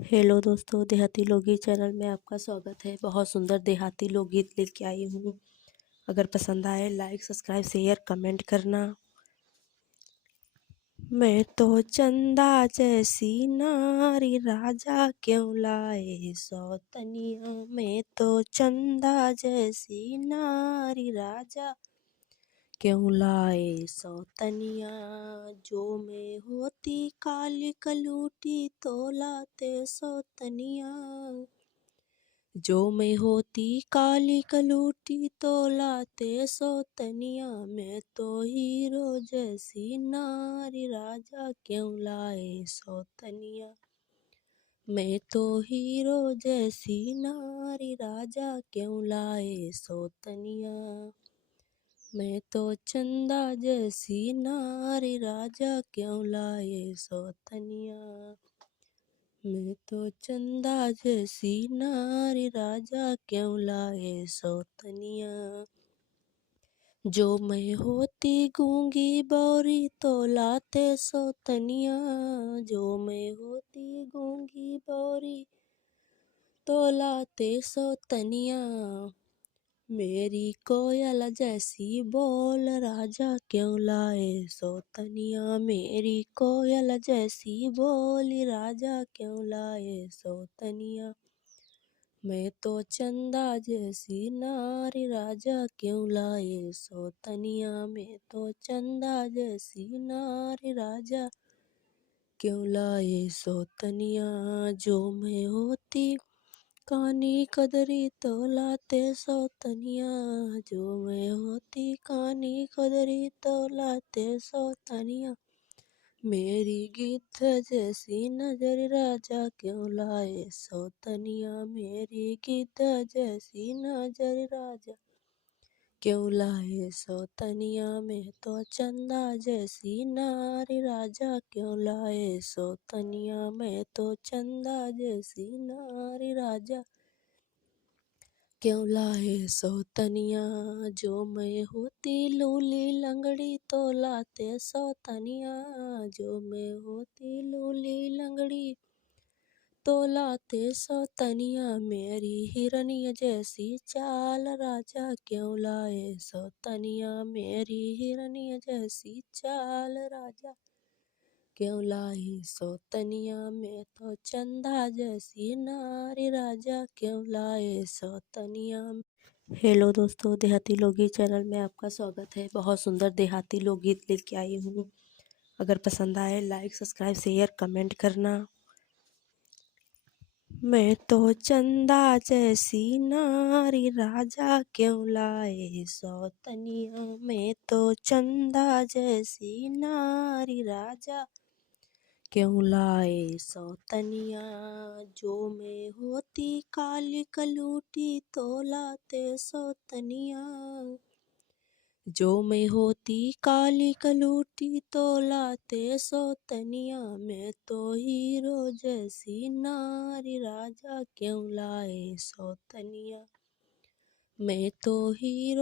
Hello दोस्तों, देहाती लोकगीत चैनल में आपका स्वागत है। बहुत सुंदर देहाती लोकगीत लेके आई हूँ। अगर पसंद आए लाइक सब्सक्राइब शेयर कमेंट करना। मैं तो चंदा जैसी नारी राजा क्यों लाए सौतनिया। मैं तो चंदा जैसी नारी राजा क्यों लाए सौतनिया। जो मैं होती काली कलूटी तो लाते सौतनिया। जो मैं होती काली कलूटी तो लाते सौतनिया। मैं तो हीरो जैसी नारी राजा क्यों लाए सौतनिया। मैं तो हीरो जैसी नारी राजा क्यों लाए सौतनिया। मैं तो चंदा जैसी नारी राजा क्यों लाए सौतनिया। मैं तो चंदा जैसी नारी राजा क्यों लाए सौतनिया। जो मैं होती गूंगी बौरी तो लाते सौतनिया। जो मैं होती गूंगी बौरी तो लाते सौतनिया। मेरी कोयल जैसी बोल राजा क्यों लाए सौतनिया। मेरी कोयल जैसी बोली राजा क्यों लाए सौतनिया। मैं तो चंदा जैसी नारी राजा क्यों लाए सौतनिया। मैं तो चंदा जैसी नारी राजा क्यों लाए सौतनिया। जो मैं होती कानी कदरी तो लाते सौतनिया। जो मैं होती कानी कदरी तो लाते सौतनिया। मेरी गिद्ध जैसी नजर राजा क्यों लाए सौतनिया। मेरी गिद्ध जैसी नजर राजा क्यों लाए सौतनिया। मैं तो चंदा जैसी नारी राजा क्यों लाए सौतनिया। मैं तो चंदा जैसी नारी राजा क्यों लाए सौतनिया। जो मैं होती लूली लंगड़ी तो लाते सौतनिया। जो मैं होती लूली लंगड़ी तो लाते सौतनिया। मेरी हिरनिया जैसी चाल राजा क्यों लाए सौतनिया। मेरी हिरनिया जैसी चाल राजा क्यों लाई सौतनिया। मैं तो चंदा जैसी नारी राजा क्यों लाए सौतनिया। हेलो दोस्तों, देहाती लोकगीत चैनल में आपका स्वागत है। बहुत सुंदर देहाती लोकगीत लेके आई हूँ। अगर पसंद आए लाइक सब्सक्राइब शेयर कमेंट करना। मैं तो चंदा जैसी नारी राजा क्यों लाए सौतनिया। मैं तो चंदा जैसी नारी राजा क्यों लाए सौतनिया। जो मैं होती काली कलूटी तो लाते सौतनिया। जो मैं होती काली कलूटी तो लाते सौतनिया। मैं तो हीरो जैसी नारी राजा क्यों लाए सौतनिया। मैं तो हीरो